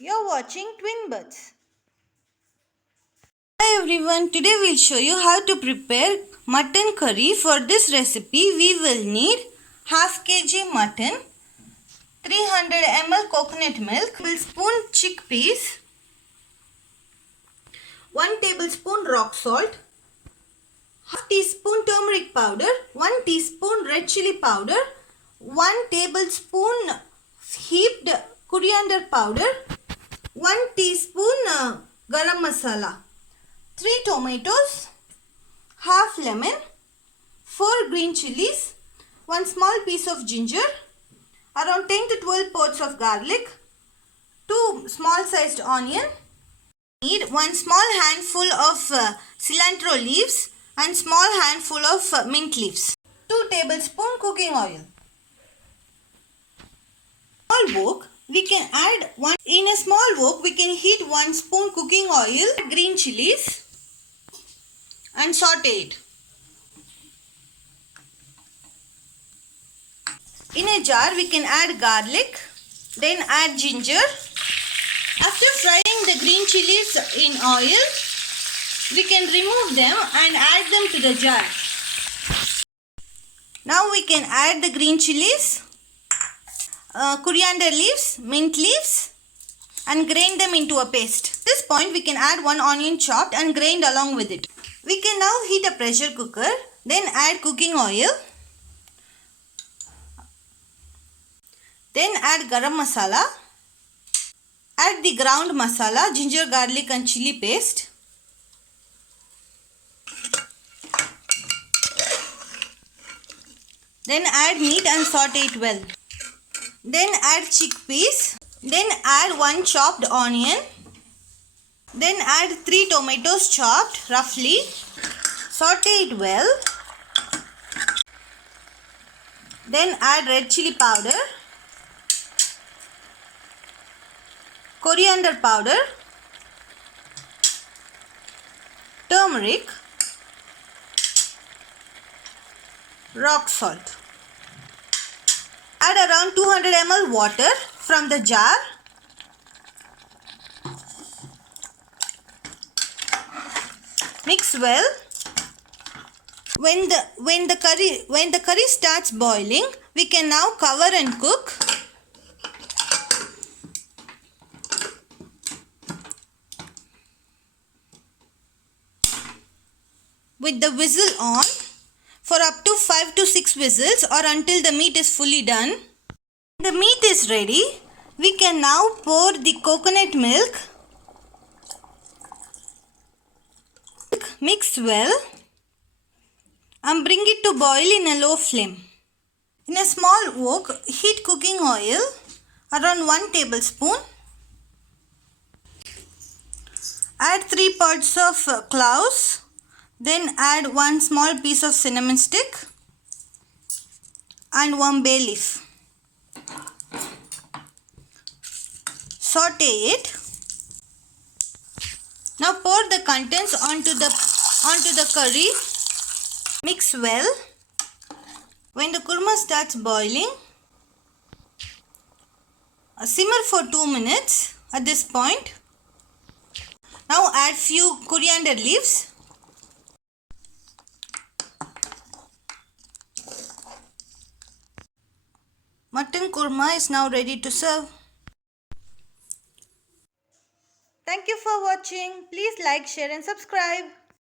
You're watching Twin Birds. Hi everyone, today we'll show you how to prepare mutton curry. For this recipe, we will need half kg mutton, 300 ml coconut milk, tablespoon chickpeas, 1 tablespoon rock salt, half teaspoon turmeric powder, 1 teaspoon red chili powder, 1 tablespoon heaped coriander powder, 1 teaspoon garam masala, 3 tomatoes, half lemon, 4 green chilies, 1 small piece of ginger, around 10 to 12 pods of garlic, 2 small sized onion. Need 1 small handful of cilantro leaves and small handful of mint leaves. 2 tablespoon cooking oil. Small wok, we can add in a small wok we can heat 1 spoon cooking oil, green chilies and saute it. In a jar we can add garlic, then add ginger. After frying the green chilies in oil, we can remove them and add them to the jar. Now we can add the green chilies, coriander leaves, mint leaves and grind them into a paste. At this point we can add 1 onion chopped and grind along with it. We can now heat a pressure cooker, then add cooking oil, then add garam masala, add the ground masala, ginger, garlic and chili paste, then add meat and saute it well. Then add chickpeas, then add 1 chopped onion, then add 3 tomatoes chopped roughly, saute it well, then add red chili powder, coriander powder, turmeric, rock salt. Add around 200 ml water from the jar. Mix well. When the curry starts boiling, we can now cover and cook. With the whistle on for up to 5 to 6 whistles or until the meat is fully done. The meat is ready. We can now pour the coconut milk. Mix well and bring it to boil in a low flame. In a small wok, heat cooking oil around 1 tablespoon. Add 3 pods of cloves. Then add 1 small piece of cinnamon stick and 1 bay leaf. Saute it. Now pour the contents onto the curry. Mix well. When the kurma starts boiling, simmer for 2 minutes at this point. Now add few coriander leaves. Mutton kurma is now ready to serve. Thank you for watching. Please like, share and subscribe.